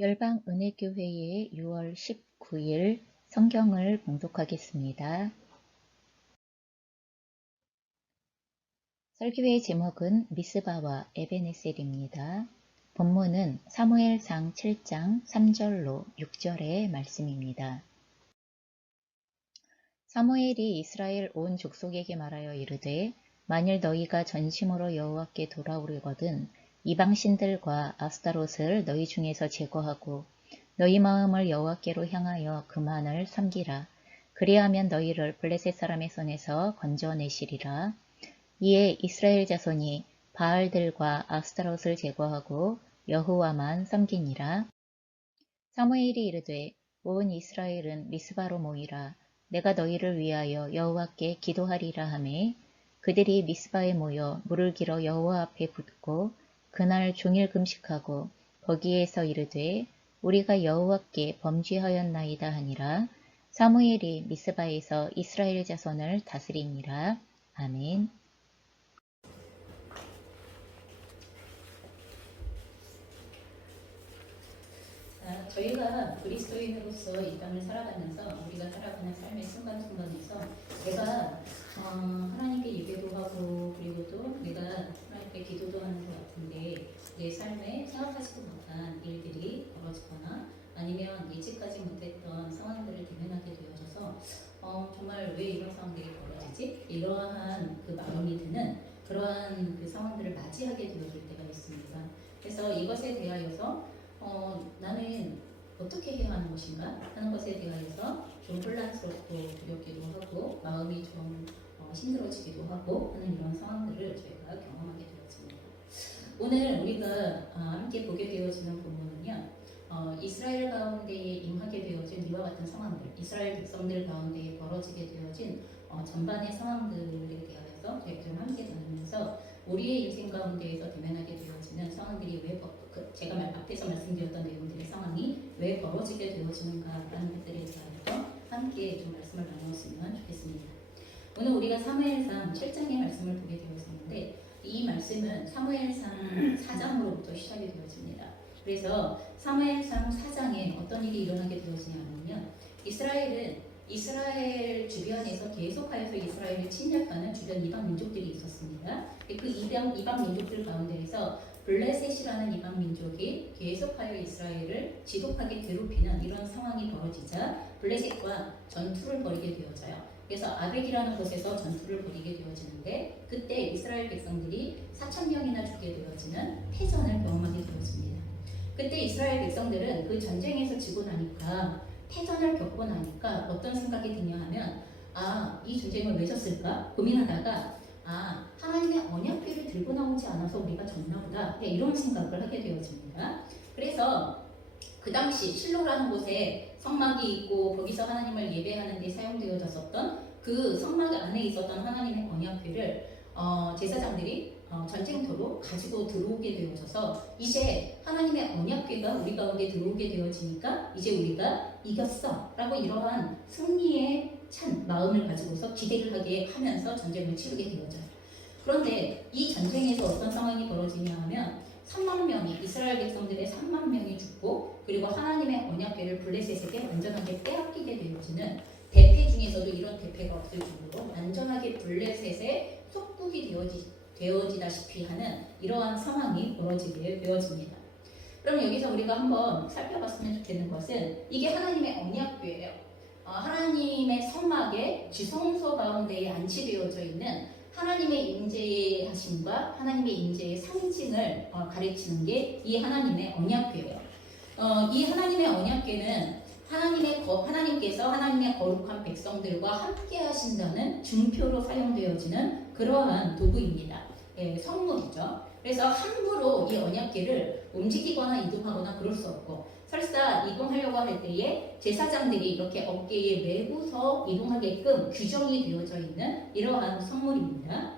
열방은혜교회의 6월 19일 성경을 봉독하겠습니다. 설교의 제목은 미스바와 에베네셀입니다. 본문은 사무엘상 7장 3절로 6절의 말씀입니다. 사무엘이 이스라엘 온 족속에게 말하여 이르되 만일 너희가 전심으로 여호와께 돌아오려거든 이방 신들과 아스타롯을 너희 중에서 제거하고 너희 마음을 여호와께로 향하여 그만을 섬기라. 그리하면 너희를 블레셋 사람의 손에서 건져내시리라. 이에 이스라엘 자손이 바알들과 아스타롯을 제거하고 여호와만 섬기니라. 사무엘이 이르되 온 이스라엘은 미스바로 모이라. 내가 너희를 위하여 여호와께 기도하리라 하매 그들이 미스바에 모여 물을 길어 여호와 앞에 붓고 그날 종일 금식하고 거기에서 이르되 우리가 여호와께 범죄하였나이다 하니라. 사무엘이 미스바에서 이스라엘 자손을 다스리니라. 아멘. 저희가 그리스도인으로서 이 땅을 살아가면서 우리가 살아가는 삶의 순간순간에서 내가 하나님께 예배도 하고 그리고 또 내가 하나님께 기도도 하는 것 같은데 내 삶에 생각하지도 못한 일들이 벌어지거나 아니면 예측하지 못했던 상황들을 대면하게 되어져서 정말 왜 이런 상황들이 벌어지지? 이러한 그 마음이 드는 그러한 그 상황들을 맞이하게 되어질 때가 있습니다. 그래서 이것에 대하여서 나는 어떻게 해야 하는 것인가 하는 것에 대하여서 좀 혼란스럽고 두렵기도 하고 마음이 좀 힘들어지기도 하고 하는 이런 상황들을 저희가 경험하게 되었습니다. 오늘 우리가 함께 보게 되어지는 부분은요, 이스라엘 가운데에 임하게 되어진 이와 같은 상황들, 이스라엘 백성들 가운데에 벌어지게 되어진 전반의 상황들에 대하여서 저희가 좀 함께 나누면서 우리의 인생 가운데에서 대면하게 되어지는 상황들이 왜 제가 앞에서 말씀드렸던 내용들의 상황이 왜 벌어지게 되어지는가라는 것들에 대해서 함께 좀 말씀을 나누었으면 좋겠습니다. 오늘 우리가 사무엘상 7장의 말씀을 보게 되었는데 이 말씀은 사무엘상 4장으로부터 시작이 되어집니다. 그래서 사무엘상 4장에 어떤 일이 일어나게 되어지냐면요, 이스라엘 주변에서 계속하여서 이스라엘을 침략하는 주변 이방 민족들이 있었습니다. 그 이방 민족들 가운데에서 블레셋이라는 이방 민족이 계속하여 이스라엘을 지독하게 괴롭히는 이런 상황이 벌어지자 블레셋과 전투를 벌이게 되어져요. 그래서 아벡이라는 곳에서 전투를 벌이게 되어지는데 그때 이스라엘 백성들이 4,000명이나 죽게 되어지는 패전을 경험하게 되어집니다. 그때 이스라엘 백성들은 그 전쟁에서 지고 나니까 패전을 겪고 나니까 어떤 생각이 드냐 하면 이 전쟁을 왜 졌을까 고민하다가 하나님의 언약궤를 들고 나오지 않아서 우리가 졌나 보다 이런 생각을 하게 되어집니다. 그래서 그 당시 실로라는 곳에 성막이 있고 거기서 하나님을 예배하는 데 사용되어졌었던 그 성막 안에 있었던 하나님의 언약궤를 제사장들이 전쟁터로 가지고 들어오게 되어져서 이제 하나님의 언약궤가 우리 가운데 들어오게 되어지니까 이제 우리가 이겼어 라고 이러한 승리에 찬 마음을 가지고서 기대를 하게 하면서 전쟁을 치르게 되어져요. 그런데 이 전쟁에서 어떤 상황이 벌어지냐 하면 3만 명이 이스라엘 백성들의 3만 명이 죽고 그리고 하나님의 언약궤를 블레셋에게 완전하게 빼앗기게 되어지는 대패 중에서도 이런 대패가 없을 정도로 완전하게 블레셋의 속국이 되어지다시피 하는 이러한 상황이 벌어지게 되어집니다. 그럼 여기서 우리가 한번 살펴봤으면 좋겠는 것은 이게 하나님의 언약궤예요. 하나님의 성막의 지성소 가운데에 안치되어져 있는 하나님의 임재하심과 하나님의 임재의 상징을 가르치는 게 이 하나님의 언약궤예요. 이 하나님의 언약궤는 하나님께서 하나님의 거룩한 백성들과 함께 하신다는 증표로 사용되어지는 그러한 도구입니다. 성물이죠. 그래서 함부로 이 언약궤를 움직이거나 이동하거나 그럴 수 없고 설사 이동하려고 할 때에 제사장들이 이렇게 어깨에 메고서 이동하게끔 규정이 되어져 있는 이러한 성물입니다.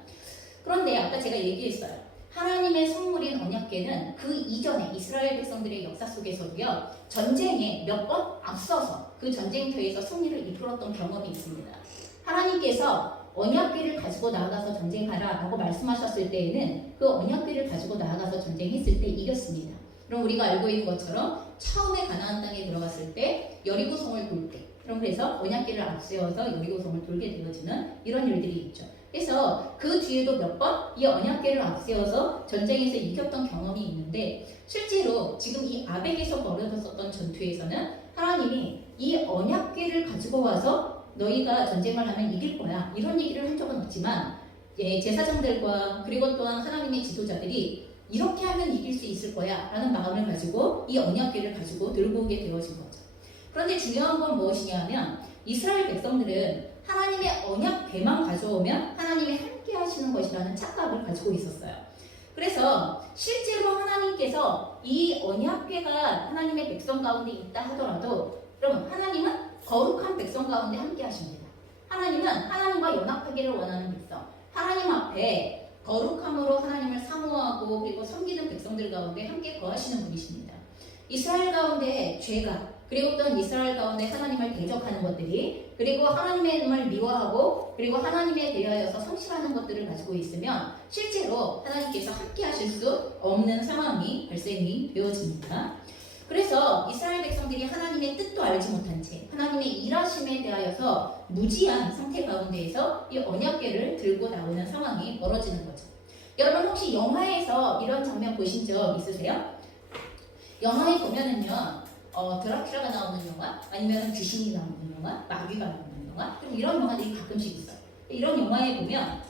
그런데 아까 제가 얘기했어요. 하나님의 성물인 언약궤는 그 이전에 이스라엘 백성들의 역사 속에서도요, 전쟁에 몇 번 앞서서 그 전쟁터에서 승리를 이끌었던 경험이 있습니다. 하나님께서 언약궤를 가지고 나아가서 전쟁하라 라고 말씀하셨을 때에는 그 언약궤를 가지고 나아가서 전쟁했을 때 이겼습니다. 그럼 우리가 알고 있는 것처럼 처음에 가나안 땅에 들어갔을 때 여리고성을 돌 때, 그럼 그래서 언약궤를 앞세워서 여리고성을 돌게 되어지는 이런 일들이 있죠. 그래서 그 뒤에도 몇 번 이 언약궤를 앞세워서 전쟁에서 이겼던 경험이 있는데, 실제로 지금 이 아벡에서 벌어졌었던 전투에서는 하나님이 이 언약궤를 가지고 와서 너희가 전쟁을 하면 이길 거야, 이런 얘기를 한 적은 없지만, 제사장들과 그리고 또한 하나님의 지도자들이 이렇게 하면 이길 수 있을 거야 라는 마음을 가지고 이 언약궤를 가지고 들고 오게 되어진 거죠. 그런데 중요한 건 무엇이냐 하면, 이스라엘 백성들은 하나님의 언약궤만 가져오면 하나님이 함께 하시는 것이라는 착각을 가지고 있었어요. 그래서 실제로 하나님께서 이 언약궤가 하나님의 백성 가운데 있다 하더라도, 그럼 하나님은 거룩한 백성 가운데 함께 하십니다. 하나님은 하나님과 연합하기를 원하는 백성, 하나님 앞에 거룩함으로 하나님을 사모하고 그리고 섬기는 백성들 가운데 함께 거하시는 분이십니다. 이스라엘 가운데 죄가, 그리고 또 이스라엘 가운데 하나님을 대적하는 것들이, 그리고 하나님의 이름을 미워하고 그리고 하나님에 대하여서 성실하는 것들을 가지고 있으면 실제로 하나님께서 함께 하실 수 없는 상황이 발생이 되어집니다. 그래서 이스라엘 백성들이 하나님의 뜻도 알지 못한 채 하나님의 일하심에 대하여서 무지한 상태 가운데에서 이 언약궤를 들고 나오는 상황이 벌어지는 거죠. 여러분 혹시 영화에서 이런 장면 보신 적 있으세요? 영화에 보면은요, 드라큘라가 나오는 영화, 아니면 귀신이 나오는 영화, 마귀가 나오는 영화, 좀 이런 영화들이 가끔씩 있어요. 이런 영화에 보면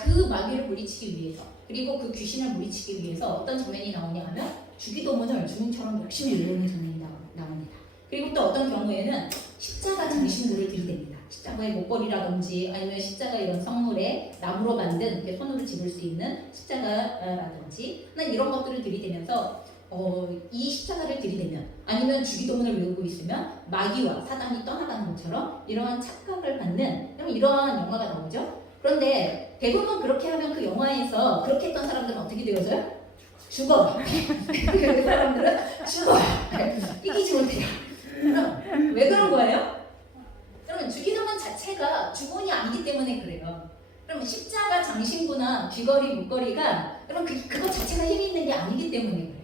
그 마귀를 물리치기 위해서, 그리고 그 귀신을 물리치기 위해서 어떤 장면이 나오냐 하면 주기도문을 주문처럼 열심히 외우는 장면이 나옵니다. 그리고 또 어떤 경우에는 십자가 장신구를 들이댑니다. 십자가의 목걸이라든지 아니면 십자가 이런 성물에 나무로 만든 이렇게 손으로 집을 수 있는 십자가라든지 이런 것들을 들이대면서 이 십자가를 들이대면, 아니면 주기도문을 외우고 있으면 마귀와 사단이 떠나가는 것처럼 이러한 착각을 받는 이러한 영화가 나오죠. 그런데 대부분 그렇게 하면 그 영화에서 그렇게 했던 사람들은 어떻게 되어져요? 죽어요. 그 사람들은 죽어요. 이기지 못해요. 그럼 왜 그런 거예요? 그러면 주기도문 자체가 주본이 아니기 때문에 그래요. 그러면 십자가 장신구나 귀걸이, 목걸이가 그럼 그것 자체가 힘이 있는 게 아니기 때문에 그래요.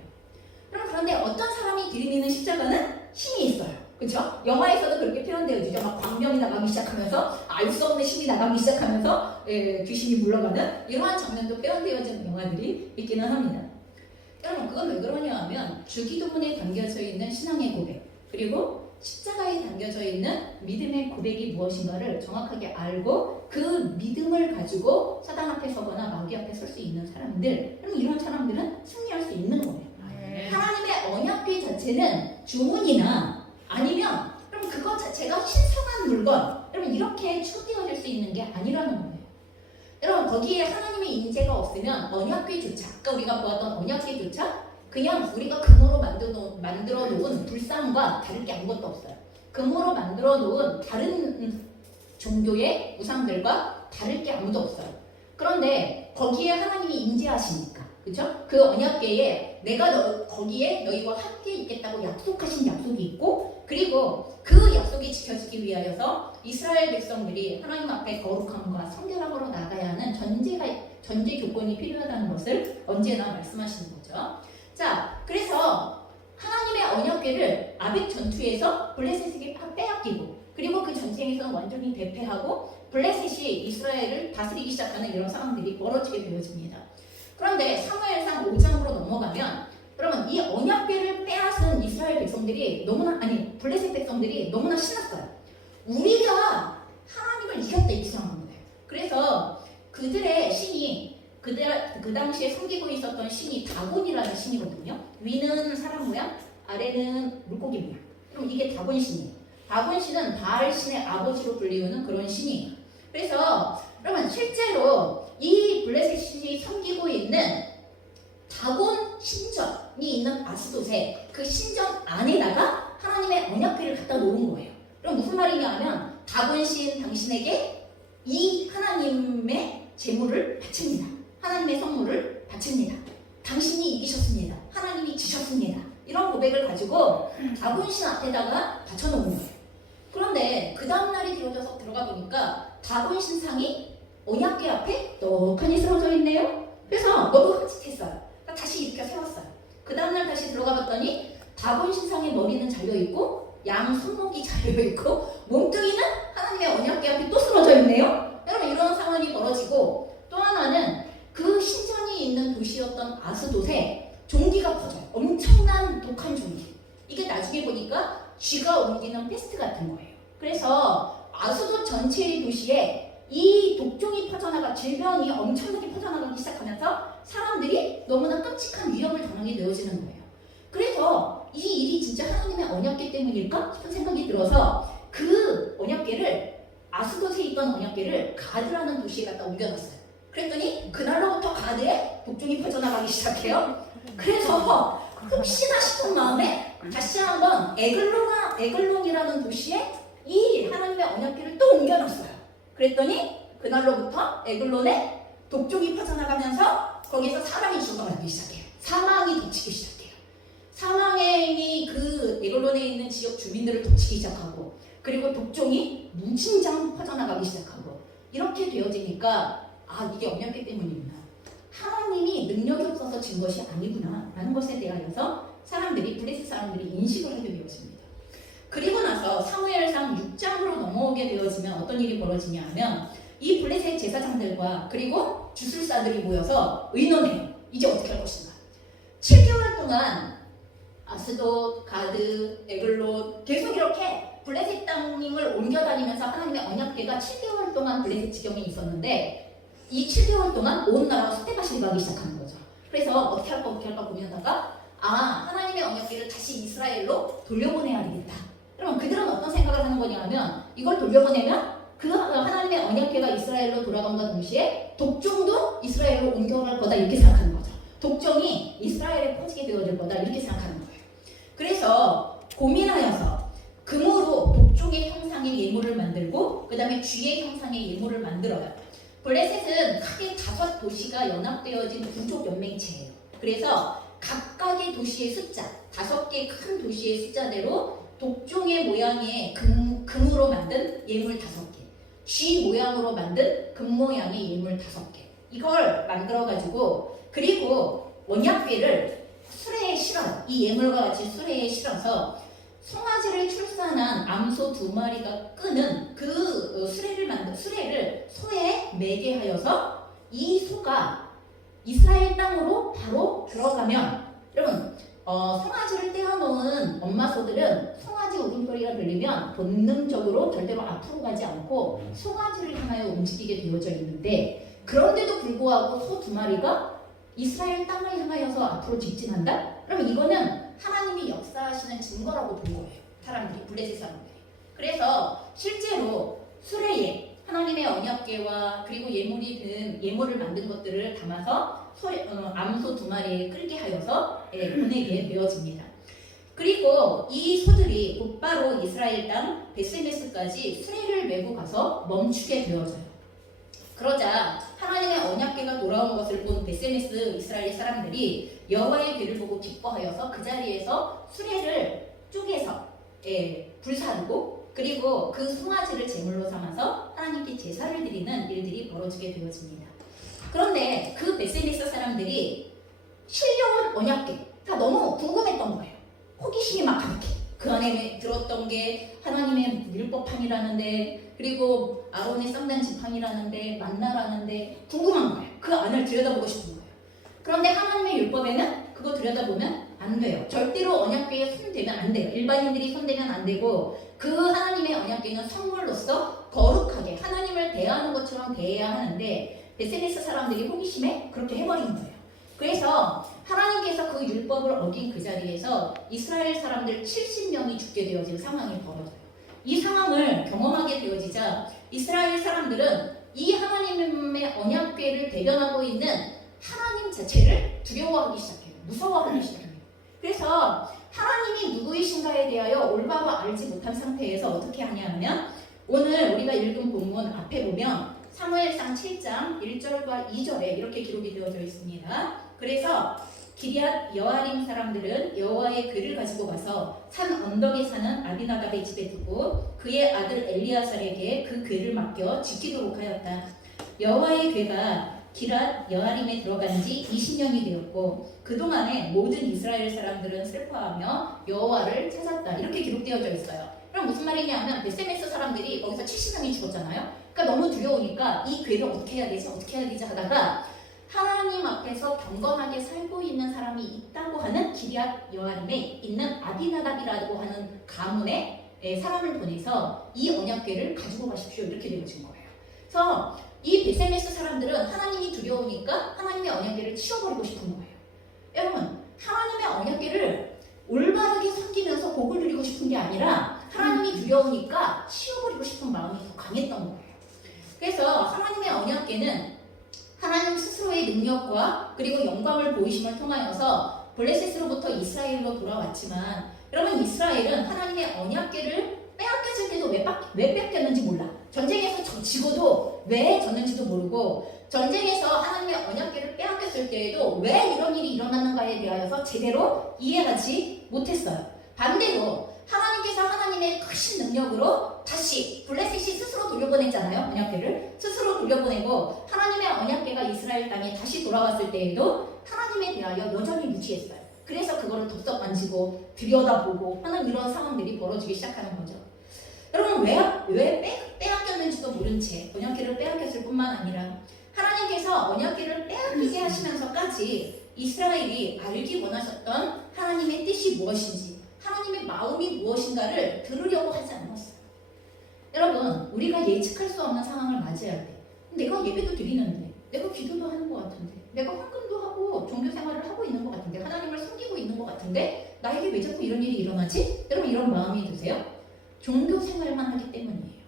그런데 어떤 사람이 들이미는 십자가는 힘이 있어요. 그렇죠? 영화에서도 그렇게 표현되어지죠. 막 광명이 나가기 시작하면서 알 수 없는 힘이 나가기 시작하면서 귀신이 물러가는 이러한 장면도 표현되어지는 영화들이 있기는 합니다. 여러분 그건 왜 그러냐 하면 주기도문에 담겨져 있는 신앙의 고백, 그리고 십자가에 담겨져 있는 믿음의 고백이 무엇인가를 정확하게 알고 그 믿음을 가지고 사단 앞에 서거나 마귀 앞에 설 수 있는 사람들, 그럼 이런 사람들은 승리할 수 있는 거예요. 하나님의 언약궤 자체는 주문이나 아니면 그럼 그것 자체가 신성한 물건, 여러분 이렇게 추구되어질 수 있는 게 아니라는 거예요. 여러분 거기에 하나님의 인재가 없으면 언약궤조차, 아까 우리가 보았던 언약궤조차 그냥 우리가 금으로 만들어 놓은 불상과 다를 게 아무것도 없어요. 금으로 만들어 놓은 다른 종교의 우상들과 다를 게 아무도 없어요. 그런데 거기에 하나님이 인재하시니까, 그렇죠? 그 언약궤에 내가 거기에 너희와 함께 있겠다고 약속하신 약속이 있고, 그리고 그 약속이 지켜지기 위하여서 이스라엘 백성들이 하나님 앞에 거룩함과 성결함으로 나가야 하는 전제 조건이 필요하다는 것을 언제나 말씀하시는 거죠. 자, 그래서 하나님의 언약궤를 아벡 전투에서 블레셋에게 빼앗기고, 그리고 그 전쟁에서는 완전히 대패하고 블레셋이 이스라엘을 다스리기 시작하는 이런 상황들이 벌어지게 되어집니다. 그런데 사무엘상 5장으로 넘어가면, 그러면 이 언약궤를 빼앗은 이스라엘 백성들이 블레셋 백성들이 너무나 신났어요. 우리가 하나님을 이겼다, 이 생각한 거예요. 그래서 그들의 신이 그 당시에 섬기고 있었던 신이 다곤이라는 신이거든요. 위는 사람 모양, 아래는 물고기 모양. 그럼 이게 다곤 신이에요. 다곤 신은 바알 신의 아버지로 불리우는 그런 신이에요. 그래서 그러면 실제로 이 블레셋이 섬기고 있는 다곤 신전이 있는 아스돗에 그 신전 안에다가 하나님의 언약궤를 갖다 놓은 거예요. 그럼 무슨 말이냐 하면 다곤 신 당신에게 이 하나님의 제물을 바칩니다. 하나님의 성물을 바칩니다. 당신이 이기셨습니다. 하나님이 지셨습니다. 이런 고백을 가지고 다곤 신 앞에다가 바쳐놓은 거예요. 그런데 그 다음날이 되어져서 들어가 보니까 다곤 신상이 언약궤 앞에 떡하니 쓰러져 있네요. 그래서 너무 흠칫했어요. 다시 이렇게 세웠어요. 그 다음날 다시 들어가 봤더니 다곤 신상의 머리는 잘려있고 양 손목이 잘려있고 몸뚱이는 하나님의 언약궤 앞에 또 쓰러져 있네요. 여러분 이런 상황이 벌어지고 또 하나는 그 신전이 있는 도시였던 아스돗에 종기가 퍼져요. 엄청난 독한 종기. 이게 나중에 보니까 쥐가 옮기는 패스트 같은 거예요. 그래서 아스돗 전체의 도시에 이 독종이 퍼져나가 질병이 엄청나게 퍼져나가기 시작하면서 사람들이 너무나 끔찍한 위험을 당하게 되어지는 거예요. 그래서 이 일이 진짜 하나님의 언약궤 때문일까 싶은 생각이 들어서 그 언약궤를 아스돗에 있던 언약궤를 가드라는 도시에 갖다 옮겨놨어요. 그랬더니 그날로부터 가드에 독종이 퍼져나가기 시작해요. 그래서 혹시나 싶은 마음에 다시 한번 에글론이라는 도시에 이 하나님의 언약궤를 또 옮겨놨어요. 그랬더니 그날로부터 에글론에 독종이 퍼져나가면서 거기서 사람이 죽어가기 시작해요. 사망이 덮치기 시작해요. 사망이 그 에글론에 있는 지역 주민들을 덮치기 시작하고 그리고 독종이 무진장 퍼져나가기 시작하고 이렇게 되어지니까 아 이게 언약궤 때문이구나. 하나님이 능력이 없어서 진 것이 아니구나 라는 것에 대하여서 블레셋 사람들이 인식을 하게 되었습니다. 그리고 나서 사무엘상 6장으로 넘어오게 되어지면 어떤 일이 벌어지냐 하면 이 블레셋 제사장들과 그리고 주술사들이 모여서 의논해요. 이제 어떻게 할 것인가. 7개월 동안 아스돗, 가드, 에글론 계속 이렇게 블레셋 땅님을 옮겨다니면서 하나님의 언약궤가 7개월 동안 블레셋 지경에 있었는데 이 7개월 동안 온 나라가 숫대밭이 가기 시작하는 거죠. 그래서 어떻게 할까 고민하다가 하나님의 언약궤를 다시 이스라엘로 돌려보내야 되겠다. 그럼 그들은 어떤 생각을 하는 거냐 하면 이걸 돌려보내면 그 하나님의 언약궤가 이스라엘로 돌아감과 동시에 독종도 이스라엘로 옮겨갈 거다 이렇게 생각하는 거죠. 독종이 이스라엘에 퍼지게 되어질 거다 이렇게 생각하는 거예요. 그래서 고민하여서 금으로 독종의 형상의 예물을 만들고 그 다음에 쥐의 형상의 예물을 만들어요. 블레셋은 크게 5도시가 연합되어진 부족 연맹체예요. 그래서 각각의 도시의 숫자, 5개 큰 도시의 숫자대로 독종의 모양의 금으로 만든 예물 5개, 쥐 모양으로 만든 금 모양의 예물 5개. 이걸 만들어가지고 그리고 언약궤를 수레에 실어요. 이 예물과 같이 수레에 실어서 송아지를 출산한 암소 2마리가 끄는 그 수레를 소에 매게 하여서 이 소가 이스라엘 땅으로 바로 들어가면 여러분 송아지를 떼어놓은 엄마 소들은 송아지 울음소리가 들리면 본능적으로 절대로 앞으로 가지 않고 송아지를 향하여 움직이게 되어져 있는데 그런데도 불구하고 소 2마리가 이스라엘 땅을 향하여서 앞으로 직진한다? 그러면 이거는 하나님이 역사하시는 증거라고 본 거예요. 블레셋 사람들이. 그래서 실제로 수레에 하나님의 언약궤와 그리고 예물을 만든 것들을 담아서 암소 2마리에 끌게 하여서 보내게 되어집니다. 그리고 이 소들이 곧바로 이스라엘 땅 베스메스까지 수레를 메고 가서 멈추게 되어져요. 그러자 하나님의 언약궤가 돌아온 것을 본 베스메스 이스라엘 사람들이 여호와의 궤를 보고 기뻐하여서 그 자리에서 수레를 쪼개서 불사르고 그리고 그 송아지를 제물로 삼아서 하나님께 제사를 드리는 일들이 벌어지게 되어집니다. 그런데 그 베스메스 사람들이 신령한 언약궤가 너무 궁금했던 거예요. 호기심이 막 가득해. 그 안에 들었던 게 하나님의 율법판이라는데 그리고 아론의 쌍난 지팡이라는데 만나라는데 궁금한 거예요. 그 안을 들여다보고 싶은 거예요. 그런데 하나님의 율법에는 그거 들여다보면 안 돼요. 절대로 언약궤에 손대면 안 돼요. 일반인들이 손대면 안 되고 그 하나님의 언약궤는 성물로서 거룩하게 하나님을 대하는 것처럼 대해야 하는데 베스메스 사람들이 호기심에 그렇게 해버린 거예요. 그래서 하나님께서 그 율법을 어긴 그 자리에서 이스라엘 사람들 70명이 죽게 되어진 상황이 벌어져요. 이 상황을 경험하게 되어지자 이스라엘 사람들은 이 하나님의 언약궤를 대변하고 있는 하나님 자체를 두려워하기 시작해요. 무서워하기 시작해요. 그래서 하나님이 누구이신가에 대하여 올바로 알지 못한 상태에서 어떻게 하냐 하면 오늘 우리가 읽은 본문 앞에 보면 사무엘상 7장 1절과 2절에 이렇게 기록이 되어져 있습니다. 그래서 기럇 여아림 사람들은 여호와의 궤를 가지고 가서 산 언덕에 사는 아비나답의 집에 두고 그의 아들 엘리아살에게 그 궤를 맡겨 지키도록 하였다. 여호와의 궤가 기랏 여아림에 들어간 지 20년이 되었고 그동안에 모든 이스라엘 사람들은 슬퍼하며 여호와를 찾았다. 이렇게 기록되어져 있어요. 그럼 무슨 말이냐면 베세메스 사람들이 거기서 70명이 죽었잖아요. 그러니까 너무 두려우니까 이 괴를 어떻게 해야 되지? 어떻게 해야 되지? 하다가 하나님 앞에서 경건하게 살고 있는 사람이 있다고 하는 기럇 여아림에 있는 아비나답이라고 하는 가문에 사람을 보내서 이 언약궤를 가지고 가십시오. 이렇게 되어진 거예요. 그래서 이 베세메스 사람들은 하나님이 두려우니까 하나님의 언약궤를 치워버리고 싶은 거예요. 여러분, 하나님의 언약궤를 올바르게 섬기면서 복을 누리고 싶은 게 아니라 하나님이 두려우니까 치워버리고 싶은 마음이 더 강했던 거예요. 그래서 하나님의 언약궤는 하나님 스스로의 능력과 그리고 영광을 보이심을 통하여서 블레셋으로부터 이스라엘로 돌아왔지만 여러분, 이스라엘은 하나님의 언약궤를 빼앗겼을 때도 왜 뺏겼는지 몰라. 전쟁에서 지고도 왜 졌는지도 모르고 전쟁에서 하나님의 언약궤를 빼앗겼을 때에도 왜 이런 일이 일어났는가에 대하여서 제대로 이해하지 못했어요. 반대로 하나님께서 하나님의 크신 능력으로 다시 블레셋이 스스로 돌려보냈잖아요. 언약궤를 스스로 돌려보내고 하나님의 언약궤가 이스라엘 땅에 다시 돌아왔을 때에도 하나님에 대하여 여전히 무지했어요. 그래서 그거를 덥석 만지고 들여다보고 하는 이런 상황들이 벌어지기 시작하는 거죠. 여러분, 왜 빼앗겼는지도 모른 채 언약궤를 빼앗겼을 뿐만 아니라 하나님께서 언약궤를 빼앗기게 하시면서까지 이스라엘이 알기 원하셨던 하나님의 뜻이 무엇인지, 하나님의 마음이 무엇인가를 들으려고 하지 않았어요. 여러분, 우리가 예측할 수 없는 상황을 맞이할 때 내가 예배도 드리는데, 내가 기도도 하는 것 같은데, 내가 헌금도 하고 종교 생활을 하고 있는 것 같은데, 하나님을 섬기고 있는 것 같은데 나에게 왜 자꾸 이런 일이 일어나지? 여러분, 이런 마음이 드세요? 종교 생활만 하기 때문이에요.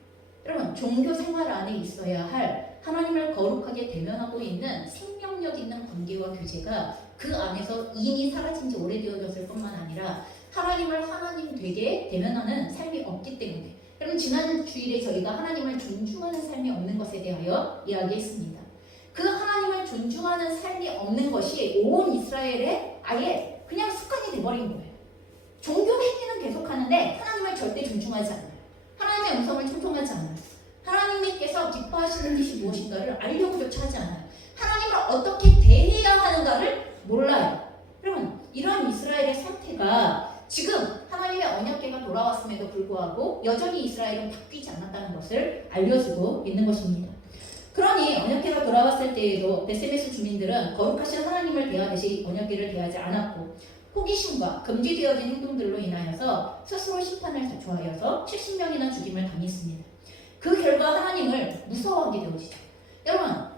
여러분, 종교 생활 안에 있어야 할 하나님을 거룩하게 대면하고 있는 생명력 있는 관계와 교제가 그 안에서 이미 사라진 지 오래되어졌을 뿐만 아니라 하나님을 하나님 되게 대면하는 삶이 없기 때문에, 여러분, 지난 주일에 저희가 하나님을 존중하는 삶이 없는 것에 대하여 이야기했습니다. 그 하나님을 존중하는 삶이 없는 것이 온 이스라엘에 아예 그냥 습관이 돼버린 거예요. 종교 행위는 계속하는데 하나님을 절대 존중하지 않아요. 하나님의 음성을 청종하지 않아요. 하나님께서 기뻐하시는 것이 무엇인가를 알려고조차 하지 않아요. 하나님을 어떻게 대해야 하는가를 몰라요. 여러분, 이런 이스라엘의 상태가 지금 하나님의 언약궤가 돌아왔음에도 불구하고 여전히 이스라엘은 바뀌지 않았다는 것을 알려주고 있는 것입니다. 그러니 언약궤가 돌아왔을 때에도 베세메스 주민들은 거룩하신 하나님을 대하듯이 언약궤를 대하지 않았고 호기심과 금지되어진 행동들로 인하여서 스스로 심판을 자초하여서 70명이나 죽임을 당했습니다. 그 결과 하나님을 무서워하게 되어지죠. 여러분,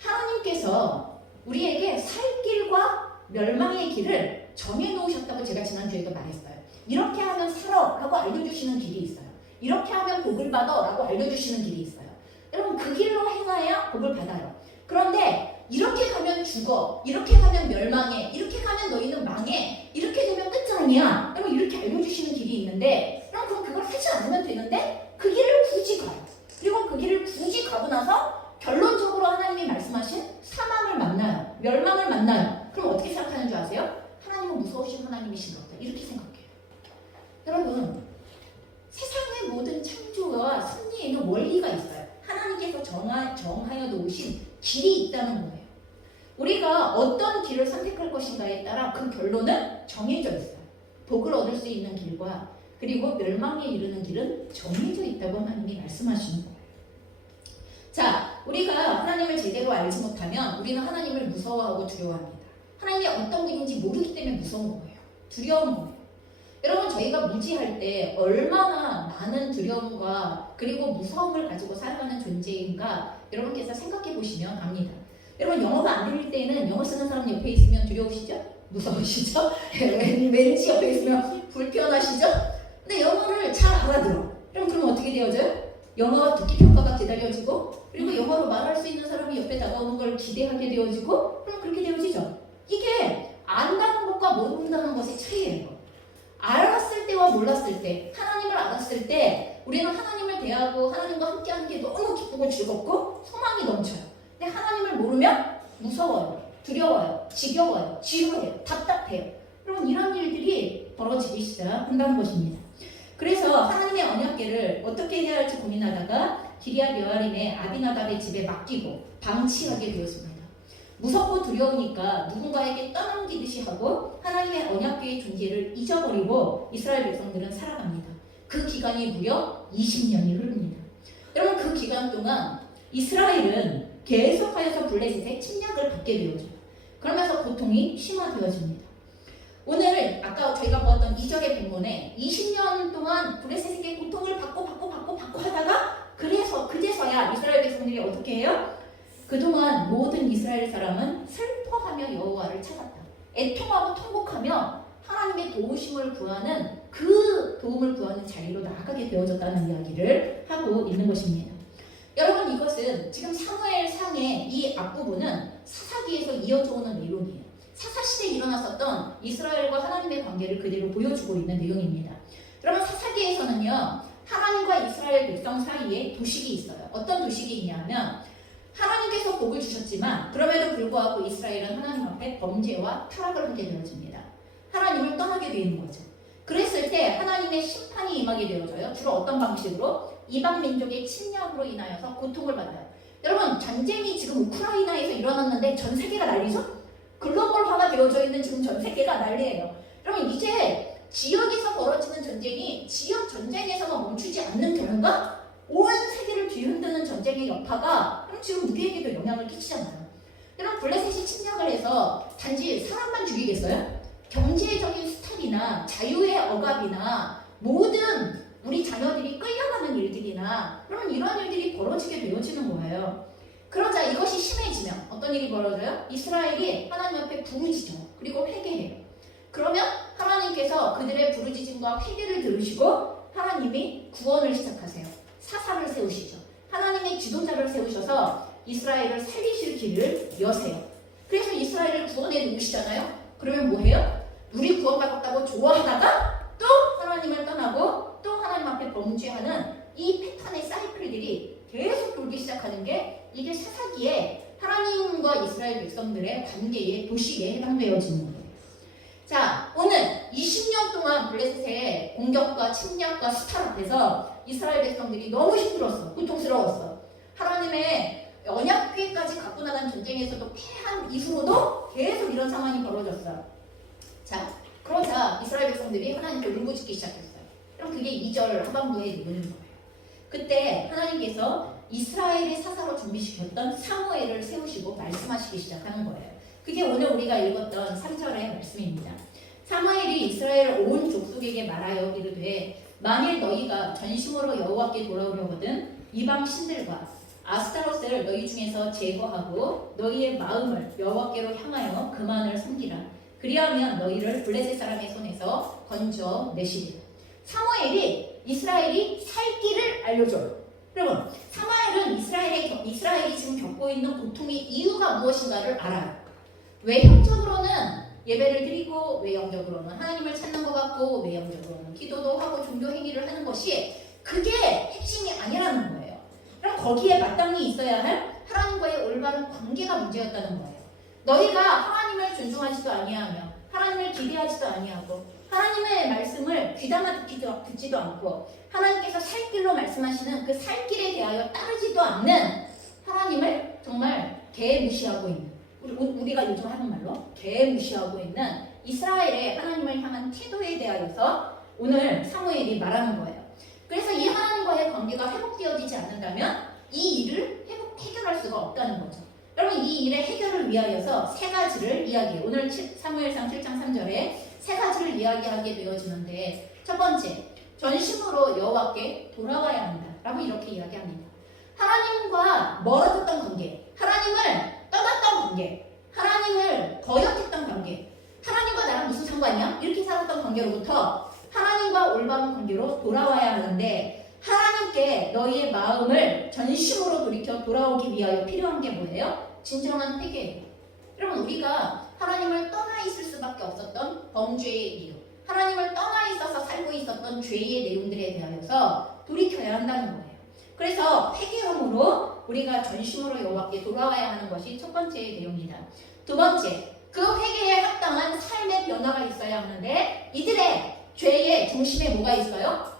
하나님께서 우리에게 살 길과 멸망의 길을 정해놓으셨다고 제가 지난주에도 말했어요. 이렇게 하면 살아 라고 알려주시는 길이 있어요. 이렇게 하면 복을 받아 라고 알려주시는 길이 있어요. 여러분, 그 길로 행하여 복을 받아요. 그런데 이렇게 가면 죽어, 이렇게 가면 멸망해, 이렇게 가면 너희는 망해, 이렇게 되면 끝장이야. 여러분, 이렇게 알려주시는 길이 있는데, 그럼 그걸 하지 않으면 되는데 그 길을 굳이 가요. 그리고 그 길을 굳이 가고 나서 결론적으로 하나님이 말씀하신 사망을 만나요. 멸망을 만나요. 그럼 어떻게 생각하는 줄 아세요? 하나님은 무서우신 하나님이신가 보다. 이렇게 생각해요. 여러분, 세상의 모든 창조와 섭리에는 원리가 있어요. 하나님께서 정하여 놓으신 길이 있다는 거예요. 우리가 어떤 길을 선택할 것인가에 따라 그 결론은 정해져 있어요. 복을 얻을 수 있는 길과 그리고 멸망에 이르는 길은 정해져 있다고 하나님이 말씀하시는 거예요. 자, 우리가 하나님을 제대로 알지 못하면 우리는 하나님을 무서워하고 두려워합니다. 하나님이 어떤 분인지 모르기 때문에 무서운 거예요. 두려운 거예요. 여러분, 저희가 무지할 때 얼마나 많은 두려움과 그리고 무서움을 가지고 살아가는 존재인가 여러분께서 생각해 보시면 압니다. 여러분, 영어가 안 들릴 때에는 영어 쓰는 사람 옆에 있으면 두려우시죠? 무서우시죠? 왠지 옆에 있으면 불편하시죠? 근데 영어를 잘 알아들어. 그럼 어떻게 되어져요? 영어 듣기 평가가 기다려지고, 그리고 영어로 말할 수 있는 사람이 옆에 다가오는 걸 기대하게 되어지고, 그럼 그렇게 되어지죠. 이게 안다는 것과 모른다는 것의 차이예요. 알았을 때와 몰랐을 때, 하나님을 알았을 때 우리는 하나님을 대하고 하나님과 함께하는 게 너무 기쁘고 즐겁고 소망이 넘쳐요. 근데 하나님을 모르면 무서워요, 두려워요, 지겨워요, 지루해요, 답답해요. 여러분, 이런 일들이 벌어지기 시작한다는 것입니다. 그래서 하나님의 언약궤를 어떻게 해야 할지 고민하다가 기럇 여아림의 아비나답의 집에 맡기고 방치하게 되었습니다. 무섭고 두려우니까 누군가에게 떠넘기듯이 하고 하나님의 언약궤의 존재를 잊어버리고 이스라엘 백성들은 살아갑니다. 그 기간이 무려 20년이 흐릅니다. 여러분, 그 기간 동안 이스라엘은 계속하여서 블레셋의 침략을 받게 되어져. 그러면서 고통이 심화되어집니다. 오늘 아까 저희가 보았던 2절의 본문에 20년 동안 블레셋에게 고통을 받고 하다가 그제서야 이스라엘 백성들이 어떻게 해요? 그동안 모든 이스라엘 사람은 슬퍼하며 여호와를 찾았다. 애통하고 통곡하며 하나님의 도우심을 구하는 그 도움을 구하는 자리로 나아가게 되어졌다는 이야기를 하고 있는 것입니다. 여러분, 이것은 지금 사무엘상의 이 앞부분은 사사기에서 이어져 오는 내용이에요. 사사시대에 일어났었던 이스라엘과 하나님의 관계를 그대로 보여주고 있는 내용입니다. 여러분, 사사기에서는요, 하나님과 이스라엘 백성 사이에 도식이 있어요. 어떤 도식이 있냐면 하나님께서 복을 주셨지만 그럼에도 불구하고 이스라엘은 하나님 앞에 범죄와 타락을 하게 되어집니다. 하나님을 떠나게 되는 거죠. 그랬을 때 하나님의 심판이 임하게 되어져요. 주로 어떤 방식으로? 이방 민족의 침략으로 인하여서 고통을 받아요. 여러분, 전쟁이 지금 우크라이나에서 일어났는데 전 세계가 난리죠? 글로벌화가 되어져 있는 지금 전 세계가 난리예요. 여러분, 이제 지역에서 벌어지는 전쟁이 지역 전쟁에서만 멈추지 않는 경우가 온 세계를 뒤흔드는 전쟁의 여파가 그럼 지금 우리에게도 영향을 끼치잖아요. 여러분, 블레셋이 침략을 해서 단지 사람만 죽이겠어요? 경제적인 수탈이나 자유의 억압이나 모든 우리 자녀들이 끌려가는 일들이나 그러면 이런 일들이 벌어지게 되어지는 거예요. 그러자 이것이 심해지면 어떤 일이 벌어져요? 이스라엘이 하나님 앞에 부르짖죠. 그리고 회개해요. 그러면 하나님께서 그들의 부르짖음과 회개를 들으시고 하나님이 구원을 시작하세요. 사사를 세우시죠. 하나님의 지도자를 세우셔서 이스라엘을 살리실 길을 여세요. 그래서 이스라엘을 구원해 놓으시잖아요. 그러면 뭐해요? 우리 구원받았다고 좋아하다가 또 하나님을 떠나고 또 하나님 앞에 범죄하는 이 패턴의 사이클들이 계속 돌기 시작하는 게 이게 사사기에 하나님과 이스라엘 백성들의 관계의 도식에 해당되어지는 거예요. 자, 오늘 20년 동안 블레셋의 공격과 침략과 수탈 앞에서 이스라엘 백성들이 너무 힘들었어. 고통스러웠어. 하나님의 언약궤까지 갖고 나간 전쟁에서도 패한 이후로도 계속 이런 상황이 벌어졌어요. 자, 그러자 이스라엘 백성들이 하나님께 울부짖기 시작했어요. 그럼 그게 2절 하반부에 나오는 거예요. 그때 하나님께서 이스라엘의 사사로 준비시켰던 사무엘을 세우시고 말씀하시기 시작하는 거예요. 그게 오늘 우리가 읽었던 3절의 말씀입니다. 사무엘이 이스라엘 온 족속에게 말하여 이르되 만일 너희가 전심으로 여호와께 돌아오려거든 이방 신들과 아스타로스를 너희 중에서 제거하고 너희의 마음을 여호와께로 향하여 그만을 섬기라. 그리하면 너희를 블레셋 사람의 손에서 건져 내시리라. 사무엘이 이스라엘이 살 길을 알려줘요. 여러분, 사무엘은 이스라엘이 지금 겪고 있는 고통의 이유가 무엇인가를 알아요. 외형적으로는 예배를 드리고 외형적으로는 하나님을 찾는 것 같고 외형적으로는 기도도 하고 종교 행위를 하는 것이 그게 핵심이 아니라는 거예요. 그럼 거기에 마땅히 있어야 할 하나님과의 올바른 관계가 문제였다는 거예요. 너희가 하나님을 존중하지도 아니하며 하나님을 기대하지도 아니하고 하나님의 말씀을 귀담아 듣지도 않고 하나님께서 살 길로 말씀하시는 그 살 길에 대하여 따르지도 않는 하나님을 정말 개무시하고 있는, 우리가 요즘 하는 말로 개무시하고 있는 이스라엘의 하나님을 향한 태도에 대하여서 오늘 사무엘이 말하는 거예요. 그래서 이 하나님과의 관계가 회복되어지지 않는다면 이 일을 해결할 수가 없다는 거죠. 여러분, 이 일의 해결을 위하여서 세 가지를 이야기해요. 오늘 사무엘상 7장 3절에 세 가지를 이야기하게 되어지는데, 첫 번째, 전심으로 여호와께 돌아가야 한다 라고 이렇게 이야기합니다. 하나님과 멀어졌던 관계, 하나님을 떠났던 관계, 하나님을 거역했던 관계, 하나님과 나랑 무슨 상관이야? 이렇게 살았던 관계로부터 하나님과 올바른 관계로 돌아와야 하는데, 하나님께 너희의 마음을 전심으로 돌이켜 돌아오기 위하여 필요한 게 뭐예요? 진정한 회개예요. 여러분, 우리가 하나님을 떠나 있을 수밖에 없었던 범죄의 이유, 하나님을 떠나 있어서 살고 있었던 죄의 내용들에 대하여서 돌이켜야 한다는 거예요. 그래서 회개함으로 우리가 전심으로 여호와께 돌아와야 하는 것이 첫 번째 내용이다. 두 번째, 그 회개에 합당한 삶의 변화가 있어야 하는데 이들의 죄의 중심에 뭐가 있어요?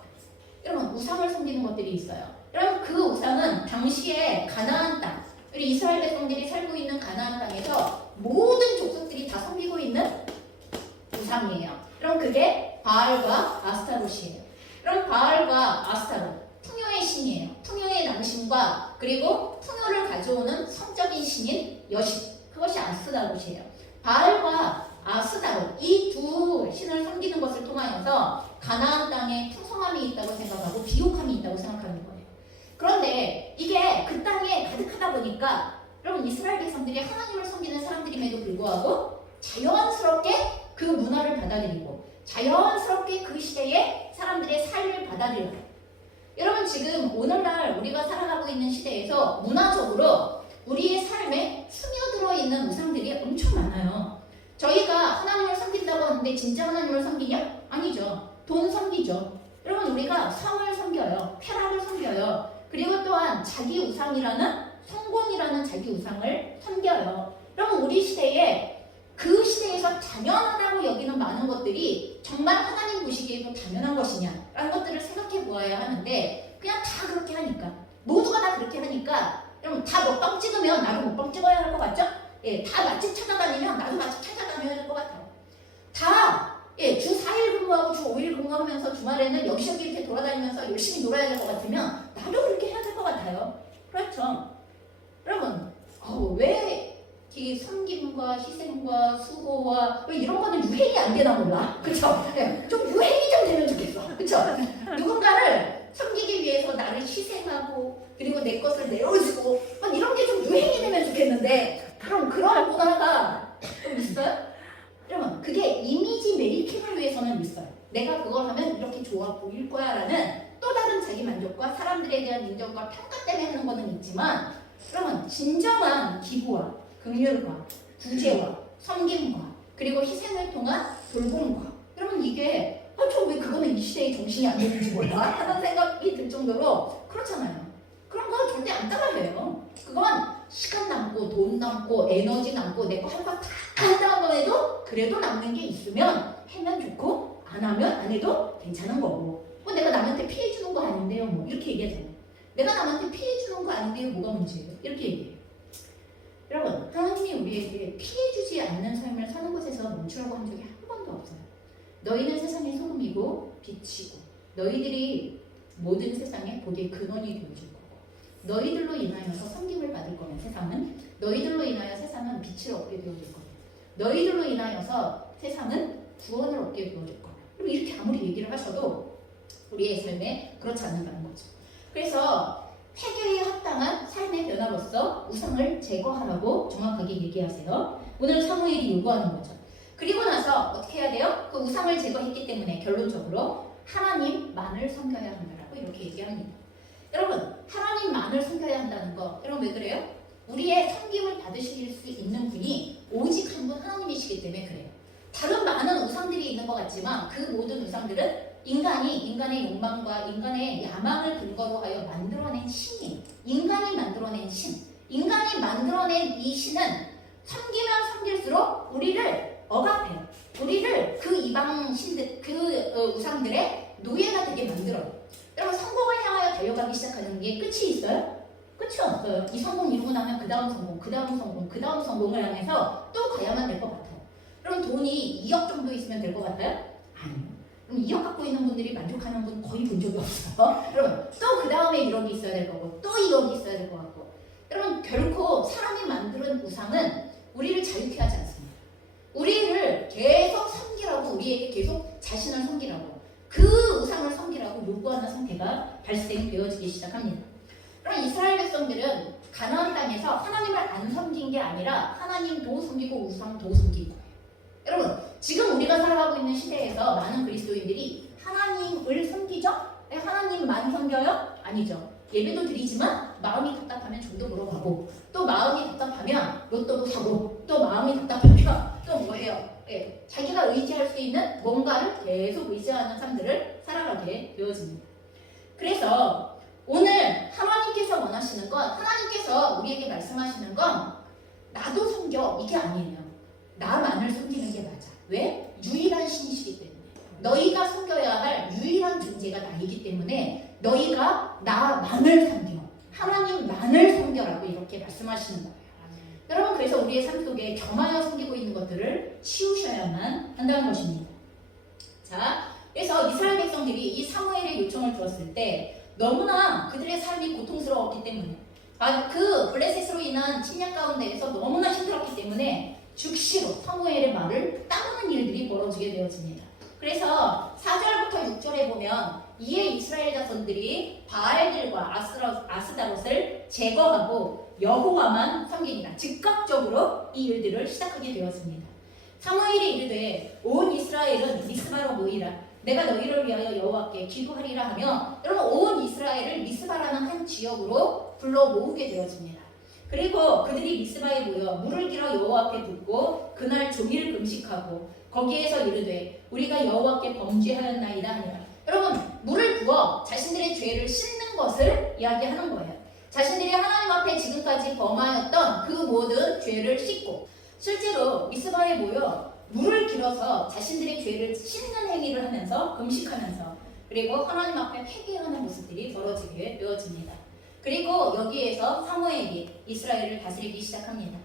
여러분, 우상을 섬기는 것들이 있어요. 여러분, 그 우상은 당시에 가나안 땅, 그리고 이스라엘 백성들이 살고 있는 가나안 땅에서 모든 족속들이 다 섬기고 있는 우상이에요. 그럼 그게 바알과 아스타롯이에요. 그럼 바알과 아스타롯, 풍요의 신이에요. 풍요의 남신과 그리고 풍요를 가져오는 성적인 신인 여신, 그것이 아스타롯이에요. 바알과 아스타롯, 이 두 신을 섬기는 것을 통하여서 가나안 땅에 풍성함이 있다고 생각하고 비옥함이 있다고 생각하는 거예요. 그런데 이게 그 땅에 가득하다 보니까 여러분 이스라엘 백성들이 하나님을 섬기는 사람들임에도 불구하고 자연스럽게 그 문화를 받아들이고 자연스럽게 그 시대의 사람들의 삶을 받아들여요. 여러분 지금 오늘날 우리가 살아가고 있는 시대에서 문화적으로 우리의 삶에 스며들어 있는 우상들이 엄청 많아요. 저희가 하나님을 섬긴다고 하는데 진짜 하나님을 섬기냐? 아니죠. 돈 섬기죠. 여러분 우리가 성을 섬겨요. 쾌락을 섬겨요. 그리고 또한 자기 우상이라는 성공이라는 자기 우상을 섬겨요. 여러분 우리 시대에 그 시대에서 당연하다고 여기는 많은 것들이 정말 하나님 보시기에도 당연한 것이냐라는 것들을 생각해 보아야 하는데 그냥 다 그렇게 하니까 모두가 다 그렇게 하니까 여러분 다 먹방 찍으면 나도 먹방 찍어야 할 것 같죠? 예, 다 맛집 찾아다니면 나도 맛집 찾아다녀야 될 것 같아요. 다 예, 주 4일 근무하고 주 5일 근무하면서 주말에는 여기저기 이렇게 돌아다니면서 열심히 놀아야 될 것 같으면 나도 그렇게 해야 될 것 같아요. 그렇죠? 여러분 왜 이 섬김과 희생과 수고와 왜 이런 거는 유행이 안 되나 몰라? 그쵸? 네, 좀 유행이 좀 되면 좋겠어. 그쵸? 누군가를 섬기기 위해서 나를 희생하고 그리고 내 것을 내어주고 이런 게 좀 유행이 되면 좋겠는데 그럼 그런 문화가 좀 있어요? 여러분 그게 이미지 메이킹을 위해서는 있어요. 내가 그걸 하면 이렇게 좋아 보일 거야 라는 또 다른 자기 만족과 사람들에 대한 인정과 평가 때문에 하는 거는 있지만 여러분 진정한 기부와 긍휼과 구제와 섬김과 그리고 희생을 통한 돌봄과 여러분 이게 저 왜 그거는 이 시대의 정신이 안 되는지 몰라 하는 생각이 들 정도로 그렇잖아요. 그런 거 절대 안 따라해요. 그건 시간 남고 돈 남고 에너지 남고 내 거 한 거 다 한다고 해도 그래도 남는 게 있으면 하면 좋고 안 하면 안 해도 괜찮은 거고 내가 남한테 피해 주는 거 아닌데요 이렇게 얘기하잖아요. 내가 남한테 피해 주는 거 아닌데요 뭐가 문제예요? 이렇게 얘기해요. 여러분 하나님이 우리에게 피해주지 않는 삶을 사는 것에서 멈추라고 한 적이 한 번도 없어요. 너희는 세상의 소금이고 빛이고 너희들이 모든 세상의 보기의 근원이 되어줄 거고 너희들로 인하여서 섬김을 받을 거면 세상은 너희들로 인하여 세상은 빛을 얻게 되어줄 거고 너희들로 인하여서 세상은 구원을 얻게 되어줄 거고 그럼 이렇게 아무리 얘기를 하셔도 우리의 삶에 그렇지 않는다는 거죠. 그래서 회개에 합당한 삶의 변화로서 우상을 제거하라고 정확하게 얘기하세요. 오늘 사무엘이 요구하는 거죠. 그리고 나서 어떻게 해야 돼요? 그 우상을 제거했기 때문에 결론적으로 하나님만을 섬겨야 한다라고 이렇게 얘기합니다. 여러분 하나님만을 섬겨야 한다는 거 여러분 왜 그래요? 우리의 섬김을 받으실 수 있는 분이 오직 한 분 하나님이시기 때문에 그래요. 다른 많은 우상들이 있는 것 같지만 그 모든 우상들은 인간의 욕망과 인간의 야망을 근거로 하여 만들어낸 신이에요. 인간이 만들어낸 신. 인간이 만들어낸 이 신은 섬기면 섬길수록 우리를 억압해요. 우리를 그 이방 신들, 우상들의 노예가 되게 만들어요. 여러분 성공을 향하여 달려가기 시작하는 게 끝이 있어요? 끝이 없어요. 이 성공 이루고 나면 그 다음 성공, 그 다음 성공, 그 다음 성공을 향해서 또 가야만 될 것 같아요. 여러분 돈이 2억 정도 있으면 될 것 같아요? 아니요. 그럼 2억 갖고 있는 분들이 만족하는 분 거의 본 적이 없어요. 여러분 또 그 다음에 1억이 있어야 될 거고 또 2억이 있어야 될 것 같고 여러분 결코 사람이 만드는 우상은 우리를 자유케 하지 않습니다. 우리를 계속 섬기라고 우리에게 계속 자신을 섬기라고 그 우상을 섬기라고 요구하는 상태가 발생되어지기 시작합니다. 그럼 이스라엘 백성들은 가나안 땅에서 하나님을 안 섬긴 게 아니라 하나님도 섬기고 우상도 섬긴 거예요. 여러분 지금 우리가 살아가고 있는 시대에서 많은 그리스도인들이 하나님을 섬기죠? 하나님만 섬겨요? 아니죠. 예배도 드리지만 마음이 답답하면 종도 보러 가고 또 마음이 답답하면 로또도 사고 또 마음이 답답하면 또 뭐해요? 예, 자기가 의지할 수 있는 뭔가를 계속 의지하는 삶들을 살아가게 되어집니다. 그래서 오늘 하나님께서 원하시는 건 하나님께서 우리에게 말씀하시는 건 나도 섬겨 이게 아니에요. 나만을 섬기는 게 맞아. 왜? 유일한 신이시기 때문에. 너희가 섬겨야 할 유일한 존재가 나이기 때문에 너희가 나만을 섬겨. 하나님만을 섬겨라고 이렇게 말씀하시는 거예요. 여러분, 그래서 우리의 삶 속에 겸하여 섬기고 있는 것들을 치우셔야만 한다는 것입니다. 자, 그래서 이스라엘 백성들이 이 사무엘의 요청을 들었을 때 너무나 그들의 삶이 고통스러웠기 때문에, 그 블레셋으로 인한 침략 가운데에서 너무나 힘들었기 때문에 즉시로 사무엘의 말을 따르는 일들이 벌어지게 되어집니다. 그래서 4절부터 6절에 보면 이에 이스라엘 자손들이 바알들과 아스다롯을 제거하고 여호와만 섬기니라. 즉각적으로 이 일들을 시작하게 되었습니다. 사무엘이 이르되 온 이스라엘은 미스바로 모이라. 내가 너희를 위하여 여호와께 기도하리라 하며, 여러분, 온 이스라엘을 미스바라는 한 지역으로 불러 모으게 되어집니다. 그리고 그들이 미스바에 모여 물을 길어 여호와 앞에 붓고 그날 종일 금식하고 거기에서 이르되 우리가 여호와께 범죄하였나이다 하니라. 여러분, 물을 부어 자신들의 죄를 씻는 것을 이야기하는 거예요. 자신들이 하나님 앞에 지금까지 범하였던 그 모든 죄를 씻고, 실제로 미스바에 모여 물을 길어서 자신들의 죄를 씻는 행위를 하면서 금식하면서, 그리고 하나님 앞에 회개하는 모습들이 벌어지게 되어집니다. 그리고 여기에서 사무엘이 이스라엘을 다스리기 시작합니다.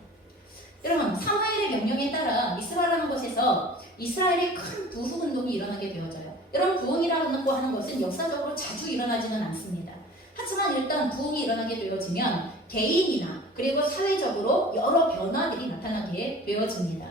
여러분, 사무엘의 명령에 따라 미스바라는 곳에서 이스라엘의 큰 부흥 운동이 일어나게 되어져요. 여러분, 부흥이라는 거 하는 것은 역사적으로 자주 일어나지는 않습니다. 하지만 일단 부흥이 일어나게 되어지면 개인이나 그리고 사회적으로 여러 변화들이 나타나게 되어집니다.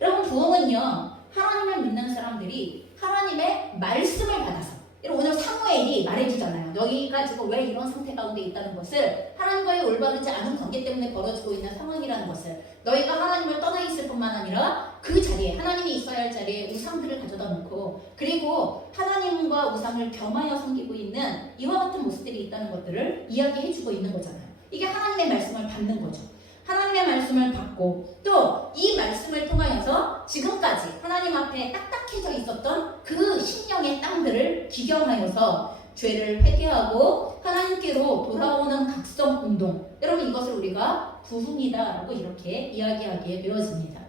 여러분, 부흥은요, 하나님을 믿는 사람들이 하나님의 말씀을 받아서, 오늘 사무엘이 말해주잖아요. 너희가 지금 왜 이런 상태 가운데 있다는 것을, 하나님과의 올바르지 않은 관계 때문에 벌어지고 있는 상황이라는 것을, 너희가 하나님을 떠나 있을 뿐만 아니라 그 자리에, 하나님이 있어야 할 자리에 우상들을 가져다 놓고, 그리고 하나님과 우상을 겸하여 섬기고 있는 이와 같은 모습들이 있다는 것들을 이야기해주고 있는 거잖아요. 이게 하나님의 말씀을 받는 거죠. 하나님의 말씀을 받고 또 이 말씀을 통하여서 지금까지 하나님 앞에 딱딱해져 있었던 그 심령의 땅들을 기경하여서 죄를 회개하고 하나님께로 돌아오는 각성 운동, 여러분, 이것을 우리가 부흥이다라고 이렇게 이야기하게 되어집니다.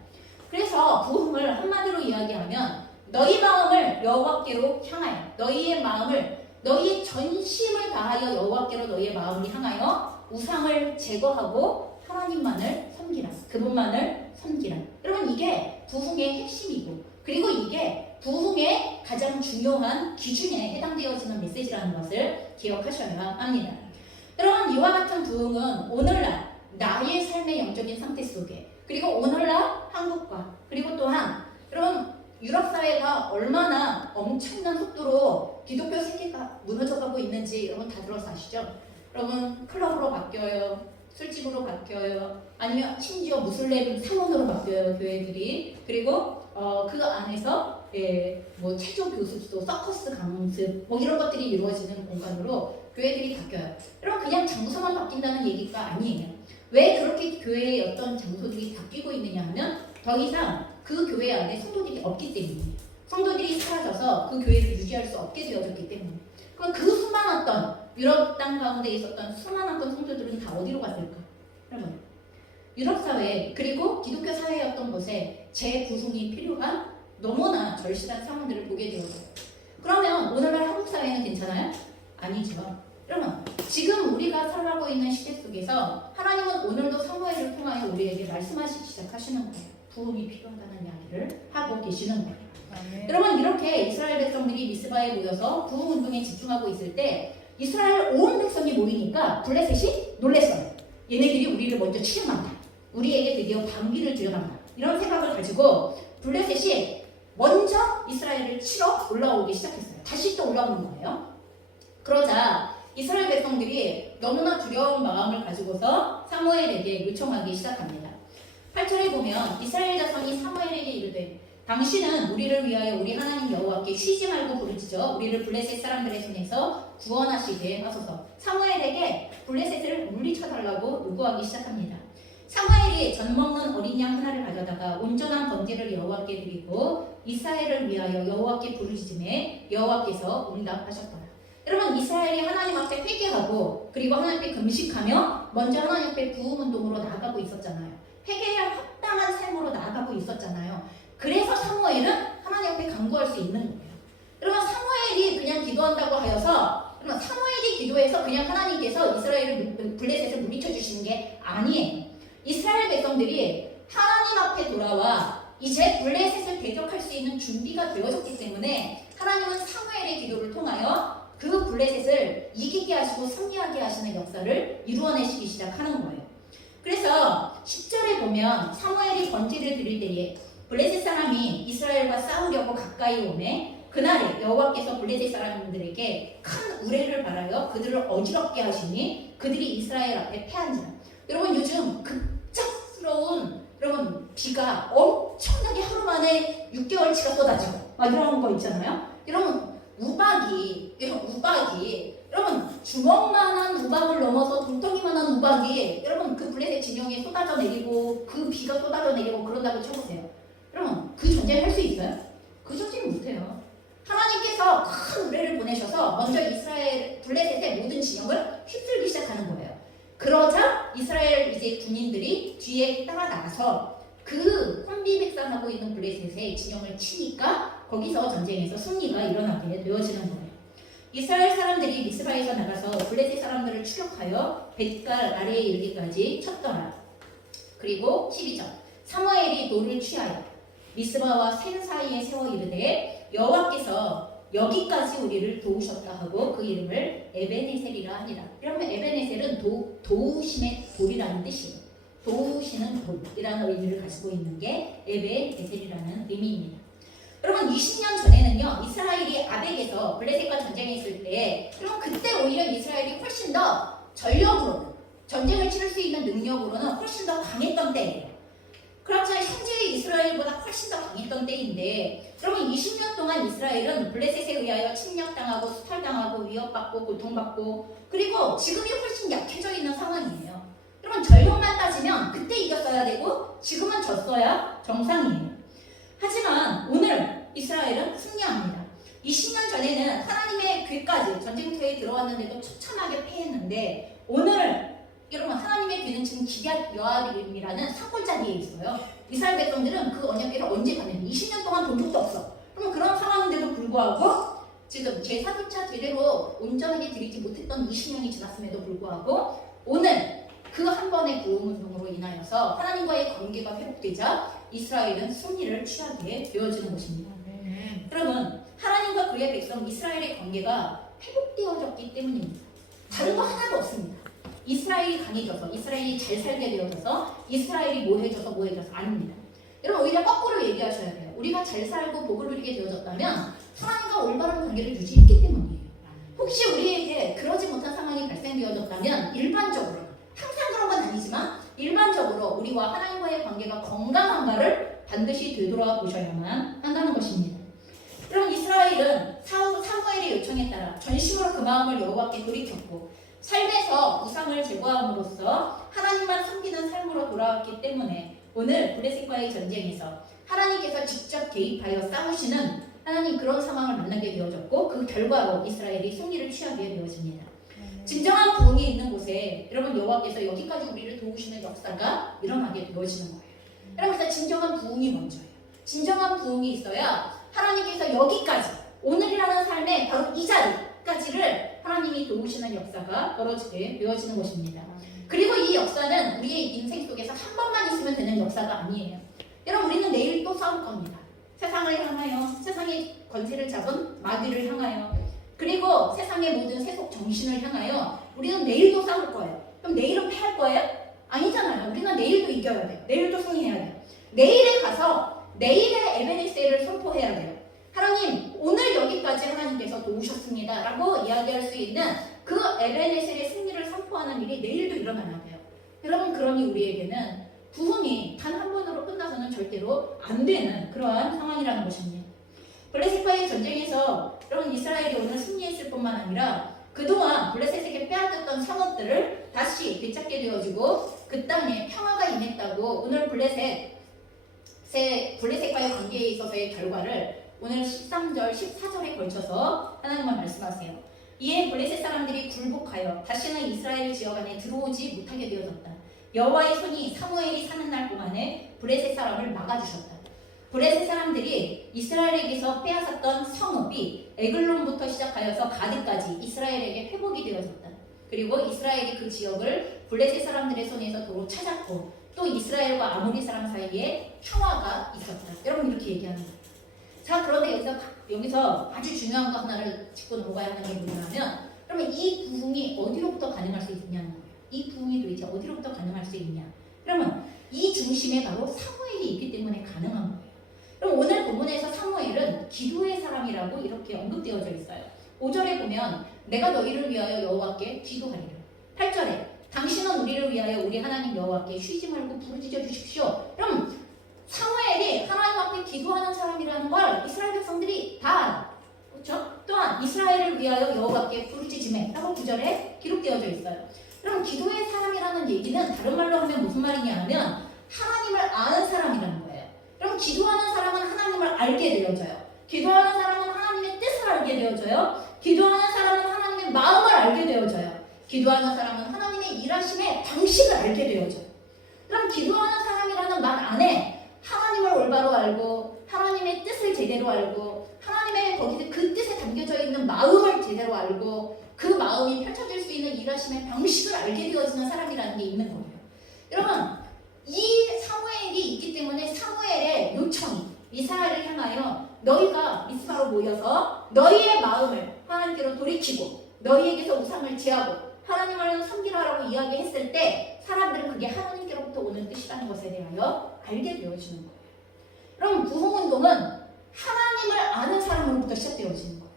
그래서 부흥을 한마디로 이야기하면 너희 마음을 여호와께로 향하여, 너희의 마음을, 너희의 전심을 다하여 여호와께로 너희의 마음을 향하여 우상을 제거하고 하나님만을 섬기라. 그분만을 섬기라. 여러분, 이게 부흥의 핵심이고, 그리고 이게 부흥의 가장 중요한 기준에 해당되어지는 메시지라는 것을 기억하셔야 합니다. 여러분, 이와 같은 부흥은 오늘날 나의 삶의 영적인 상태 속에, 그리고 오늘날 한국과, 그리고 또한 여러분, 유럽 사회가 얼마나 엄청난 속도로 기독교 세계가 무너져가고 있는지 여러분 다 들어서 아시죠? 여러분, 클럽으로 바뀌어요. 술집으로 바뀌어요. 아니면 심지어 무슬림 상원으로 바뀌어요, 교회들이. 그리고 그 안에서 뭐 체조 교습소, 서커스 강습 뭐 이런 것들이 이루어지는 공간으로 교회들이 바뀌어요. 여러분, 그냥 장소만 바뀐다는 얘기가 아니에요. 왜 그렇게 교회의 어떤 장소들이 바뀌고 있느냐 하면 더 이상 그 교회 안에 성도들이 없기 때문이에요. 성도들이 사라져서 그 교회를 유지할 수 없게 되어졌기 때문에. 그럼 그 수많았던 유럽 땅 가운데 있었던 수많았던 성도들은 다 어디로 갔을까? 여러분, 유럽 사회, 그리고 기독교 사회였던 곳에 재부흥이 필요한 너무나 절실한 상황들을 보게 되어져요. 그러면 오늘날 한국 사회는 괜찮아요? 아니죠. 여러분, 지금 우리가 살아가고 있는 시대 속에서 하나님은 오늘도 사무엘을 통하여 우리에게 말씀하시기 시작하시는 거예요. 부흥이 필요하다는 이야기를 하고 계시는 거예요. 아멘. 여러분, 이렇게 이스라엘 백성들이 미스바에 모여서 부흥 운동에 집중하고 있을 때 이스라엘 온 백성이 모이니까 블레셋이 놀랬어요. 얘네들이 우리를 먼저 치료한다. 우리에게 드디어 반기를 들여간다. 이런 생각을 가지고 블레셋이 먼저 이스라엘을 치러 올라오기 시작했어요. 다시 또 올라오는 거예요. 그러자 이스라엘 백성들이 너무나 두려운 마음을 가지고서 사무엘에게 요청하기 시작합니다. 8절에 보면 이스라엘 자손이 사무엘에게 이르되 당신은 우리를 위하여 우리 하나님 여호와께 쉬지 말고 부르짖어 우리를 블레셋 사람들의 손에서 구원하시게 하소서. 사무엘에게 블레셋을 물리쳐달라고 요구하기 시작합니다. 사무엘이 젖 먹는 어린 양 하나를 가져다가 온전한 번제를 여호와께 드리고 이스라엘을 위하여 여호와께 부르짖음에 여호와께서 응답하셨더라. 여러분, 이스라엘이 하나님 앞에 회개하고 그리고 하나님 앞에 금식하며 먼저 하나님 앞에 부흥운동으로 나아가고 있었잖아요. 회개할 합당한 삶으로 나아가고 있었잖아요. 그래서 사무엘은 하나님 앞에 간구할 수 있는 거예요. 여러분, 사무엘이 그냥 기도한다고 하여서, 여러분, 사무엘이 기도해서 그냥 하나님께서 이스라엘을 블레셋을 물리쳐 주시는 게 아니에요. 이스라엘 백성들이 하나님 앞에 돌아와 이제 블레셋을 대적할 수 있는 준비가 되어졌기 때문에 하나님은 사무엘의 기도를 통하여 그 블레셋을 이기게 하시고 승리하게 하시는 역사를 이루어내시기 시작하는 거예요. 그래서 10절에 보면 사무엘이 번제를 드릴 때에 블레셋 사람이 이스라엘과 싸우려고 가까이 오매 그날에 여호와께서 블레셋 사람들에게 큰 우레를 발하여 그들을 어지럽게 하시니 그들이 이스라엘 앞에 패한지라. 여러분 요즘 급작스러운 여러분 비가 엄청나게 하루 만에 6개월치가 쏟아지고 막 이런 거 있잖아요. 여러분 우박이 여러분 주먹만한 우박을 넘어서 돌덩이만한 우박이 여러분 그 블레셋 진영에 쏟아져 내리고 그 비가 쏟아져 내리고 그런다고 쳐보세요. 여러분 그 전쟁을 할 수 있어요? 그 전쟁을 못해요. 하나님께서 큰 우레를 보내셔서 먼저 이스라엘 블레셋의 모든 진영을 휩쓸기 시작하는 거예요. 그러자 이스라엘 이제 군인들이 뒤에 따라 나가서 그 혼비백산하고 있는 블레셋의 진영을 치니까 거기서 전쟁에서 승리가 일어나게 되어지는 거예요. 이스라엘 사람들이 미스바에서 나가서 블레셋 사람들을 추격하여 벳갈 아래에 이르기까지 쳤더라. 그리고 12절 사무엘이 노를 취하여 미스바와 센 사이에 세워 이르되 여호와께서 여기까지 우리를 도우셨다 하고 그 이름을 에베네셀이라 하니라. 그러면 에베네셀은 도우심의 돌이라는 뜻이에요. 도우시는 돌이라는 의미를 가지고 있는 게 에베네셀이라는 의미입니다. 여러분 20년 전에는요 이스라엘이 아벡에서 블레셋과 전쟁했을 때 그럼 그때 오히려 이스라엘이 훨씬 더 전력으로 전쟁을 치를 수 있는 능력으로는 훨씬 더 강했던 때예요. 그렇죠. 현재의 이스라엘보다 훨씬 더 강했던 때인데 그러면 20년 동안 이스라엘은 블레셋에 의하여 침략당하고 수탈당하고 위협받고 고통받고 그리고 지금이 훨씬 약해져 있는 상황이에요. 그러면 전력만 따지면 그때 이겼어야 되고 지금은 졌어야 정상이에요. 하지만 오늘 이스라엘은 승리합니다. 20년 전에는 하나님의 귀까지 전쟁터에 들어왔는데도 처참하게 패했는데 오늘 여러분 하나님의 귀는 지금 기럇 여아림이라는 산골짜기에 있어요. 이스라엘 백성들은 그 언약궤를 언제 갔는데 20년 동안 본 적도 없어. 그럼 그런 상황인데도 불구하고 지금 제사조차 제대로 온전하게 드리지 못했던 20년이 지났음에도 불구하고 오늘 그 한 번의 구원운동으로 인하여서 하나님과의 관계가 회복되자 이스라엘은 승리를 취하게 되어지는 것입니다. 여러분 하나님과 그의 백성 이스라엘의 관계가 회복되어졌기 때문입니다. 다른 거 하나도 없습니다. 이스라엘이 강해져서 이스라엘이 잘 살게 되어져서 이스라엘이 뭐해져서 아닙니다. 여러분 오히려 거꾸로 얘기하셔야 돼요. 우리가 잘 살고 복을 누리게 되어졌다면 하나님과 올바른 관계를 유지했기 때문이에요. 혹시 우리에게 그러지 못한 상황이 발생되어졌다면 일반적으로 항상 그런 건 아니지만 일반적으로 우리와 하나님과의 관계가 건강한가를 반드시 되돌아보셔야만 한다는 것입니다. 여러분 이스라엘은 사무엘의 요청에 따라 전심으로 그 마음을 여호와께 돌이켰고 삶에서 우상을 제거함으로써 하나님만 섬기는 삶으로 돌아왔기 때문에 오늘 블레셋과의 전쟁에서 하나님께서 직접 개입하여 싸우시는 하나님 그런 상황을 만나게 되어졌고 그 결과로 이스라엘이 승리를 취하게 되어집니다. 진정한 부흥이 있는 곳에 여러분 여호와께서 여기까지 우리를 도우시는 역사가 일어나게 되어지는 거예요. 여러분 그래서 진정한 부흥이 먼저예요. 진정한 부흥이 있어야 하나님께서 여기까지 오늘이라는 삶의 바로 이 자리까지를 하나님이 도우시는 역사가 벌어지게 되어지는 것입니다. 그리고 이 역사는 우리의 인생 속에서 한 번만 있으면 되는 역사가 아니에요. 여러분 우리는 내일 또 싸울 겁니다. 세상을 향하여 세상의 권세를 잡은 마귀를 향하여 그리고 세상의 모든 세속 정신을 향하여 우리는 내일도 싸울 거예요. 그럼 내일은 패할 거예요? 아니잖아요. 우리는 내일도 이겨야 돼요. 내일도 승리해야 돼요. 내일에 가서 내일의 에베네셀을 선포해야 돼요. 하나님 오늘 여기까지 하나님께서 도우셨습니다 라고 이야기할 수 있는 그 에베네셀의 승리를 선포하는 일이 내일도 일어나야 돼요. 여러분 그러니 우리에게는 부흥이 단 한 번으로 끝나서는 절대로 안 되는 그러한 상황이라는 것입니다. 블레셋과의 전쟁에서 여러분 이스라엘이 오늘 승리했을 뿐만 아니라 그동안 블레셋에게 빼앗겼던 성읍들을 다시 되찾게 되어지고 그 땅에 평화가 임했다고 오늘 블레셋과의 관계에 있어서의 결과를 오늘 13절, 14절에 걸쳐서 하나님만 말씀하세요. 이에 블레셋 사람들이 굴복하여 다시는 이스라엘 지역 안에 들어오지 못하게 되어졌다. 여호와의 손이 사무엘이 사는 날 동안에 블레셋 사람을 막아주셨다. 블레셋 사람들이 이스라엘에게서 빼앗았던 성읍이 에글론부터 시작하여서 가드까지 이스라엘에게 회복이 되어졌다. 그리고 이스라엘이 그 지역을 블레셋 사람들의 손에서 도로 찾았고 또 이스라엘과 아모리 사람 사이에 평화가 있었다. 여러분 이렇게 얘기하는 거예요. 자, 그런데 여기서 아주 중요한 거 하나를 짚고 넘어가야 하는 게 뭐냐면, 그러면 이 부흥이 어디로부터 가능할 수 있냐는 거예요. 이 부흥이 도대체 어디로부터 가능할 수 있냐? 그러면 이 중심에 바로 사무엘이 있기 때문에 가능한 거예요. 그럼 오늘 본문에서 사무엘은 기도의 사람이라고 이렇게 언급되어져 있어요. 5절에 보면 내가 너희를 위하여 여호와께 기도하리라. 8절에 당신은 우리를 위하여 우리 하나님 여호와께 쉬지 말고 부르짖어 주십시오. 그럼 사무엘이 하나님 앞에 기도하는 사람이라는 걸 이스라엘 백성들이 다 알아. 그렇죠? 또한 이스라엘을 위하여 여호와께 부르짖음에 라고 9절에 기록되어져 있어요. 그럼 기도의 사람이라는 얘기는 다른 말로 하면 무슨 말이냐 하면 하나님을 아는 사람이라는 거예요. 그럼 기도하는 사람은 하나님을 알게 되어져요. 기도하는 사람은 하나님의 뜻을 알게 되어져요. 기도하는 사람은 하나님의 마음을 알게 되어져요. 기도하는 사람은 하나님의 일하심의 방식을 알게 되어져요. 그럼 기도하는 사람이라는 말 안에 하나님을 올바로 알고 하나님의 뜻을 제대로 알고 하나님의 거기에 그 뜻에 담겨져 있는 마음을 제대로 알고 그 마음이 펼쳐질 수 있는 일하심의 방식을 알게 되어지는 사람이라는 게 있는 거예요. 여러분 이 사무엘이 있기 때문에 사무엘의 요청이 이스라엘을 향하여 너희가 미스바로 모여서 너희의 마음을 하나님께로 돌이키고 너희에게서 우상을 제하고 하나님을 섬기라라고 이야기했을 때 사람들은 그게 하나님께로부터 오는 뜻이라는 것에 대하여 알게 되어지는 거예요. 그럼 부흥운동은 하나님을 아는 사람으로부터 시작되어지는 거예요.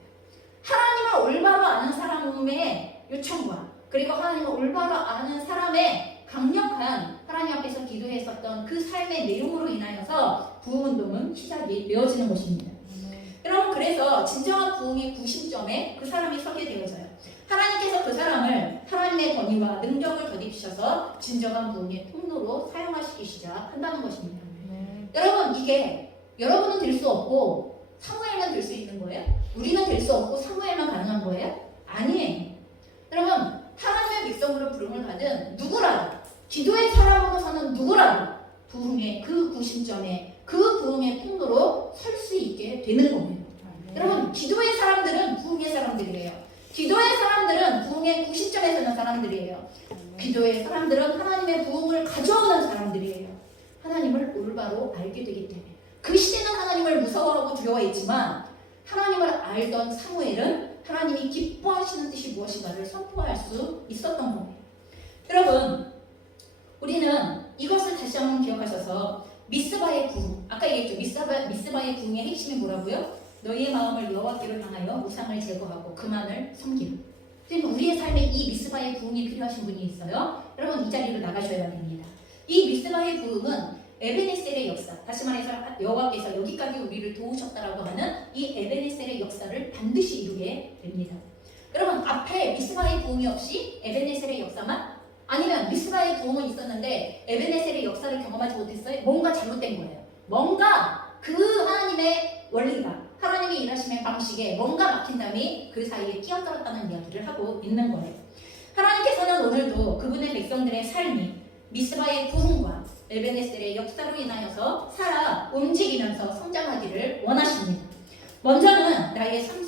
하나님을 올바로 아는 사람의 요청과 그리고 하나님을 올바로 아는 사람의 강력한 하나님 앞에서 기도했었던 그 삶의 내용으로 인하여서 부흥운동은 시작이 되어지는 것입니다. 여러분 그래서 진정한 부흥의 구심점에 그 사람이 서게 되어져요. 하나님께서 그 사람을 하나님의 권위와 능력을 덧입히셔서 진정한 부흥의 통로로 사용하시기 시작한다는 것입니다. 여러분 이게 여러분은 될 수 없고 사무엘만 될 수 있는 거예요? 우리는 될 수 없고 사무엘만 가능한 거예요? 아니에요. 여러분 하나님의 백성으로 부름을 받은 누구라도 기도의 사람으로서는 누구라도 부흥의 그 구심점에 그 부흥의 통로로 설 수 있게 되는 거예요. 여러분 기도의 사람들은 부흥의 사람들이에요. 기도의 사람들은 부흥의 구심점에 서는 사람들이에요. 기도의 사람들은 하나님의 부흥을 가져오는 사람들이에요. 하나님을 올바로 알게 되기 때문에 그 시대는 하나님을 무서워하고 두려워했지만 하나님을 알던 사무엘은 하나님이 기뻐하시는 뜻이 무엇인가를 선포할 수 있었던 거예요. 여러분 우리는 이것을 다시 한번 기억하셔서 미스바의 부흥, 아까 얘기했죠. 미스바의 부흥의 핵심이 뭐라고요? 너희의 마음을 여호와께로 향하여 우상을 제거하고 그만을 섬기라. 우리의 삶에 이 미스바의 부흥이 필요하신 분이 있어요. 여러분 이 자리로 나가셔야 됩니다. 이 미스바의 부흥은 에베네셀의 역사, 다시 말해서 여호와께서 여기까지 우리를 도우셨다라고 하는 이 에베네셀의 역사를 반드시 이루게 됩니다. 여러분 앞에 미스바의 부흥이 없이 에베네셀의 역사만 아니면 미스바의 부흥은 있었는데 에베네셀의 역사를 경험하지 못했어요? 뭔가 잘못된 거예요. 뭔가 그 하나님의 원리가 하나님의 일하심의 방식에 뭔가 막힌 담이 그 사이에 끼어들었다는 이야기를 하고 있는 거예요. 하나님께서는 오늘도 그분의 백성들의 삶이 미스바의 부흥과 에베네셀의 역사로 인하여서 살아 움직이면서 성장하기를 원하십니다. 먼저는 나의 삶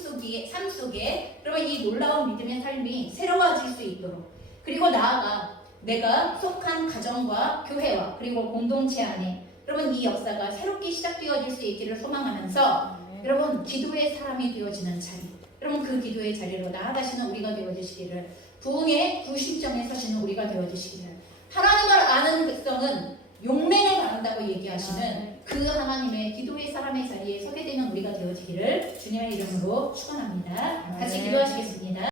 속에 그러면 이 놀라운 믿음의 삶이 새로워질 수 있도록 그리고 나아가 내가 속한 가정과 교회와 그리고 공동체 안에 여러분 이 역사가 새롭게 시작되어질 수 있기를 소망하면서 여러분 기도의 사람이 되어지는 자리 여러분 그 기도의 자리로 나아가시는 우리가 되어주시기를 부흥의 구심점에 서시는 우리가 되어주시기를 하나님을 아는 백성은 용맹을 받는다고 얘기하시는 그 하나님의 기도의 사람의 자리에 서게 되는 우리가 되어지기를 주님의 이름으로 축원합니다. 같이 기도하시겠습니다.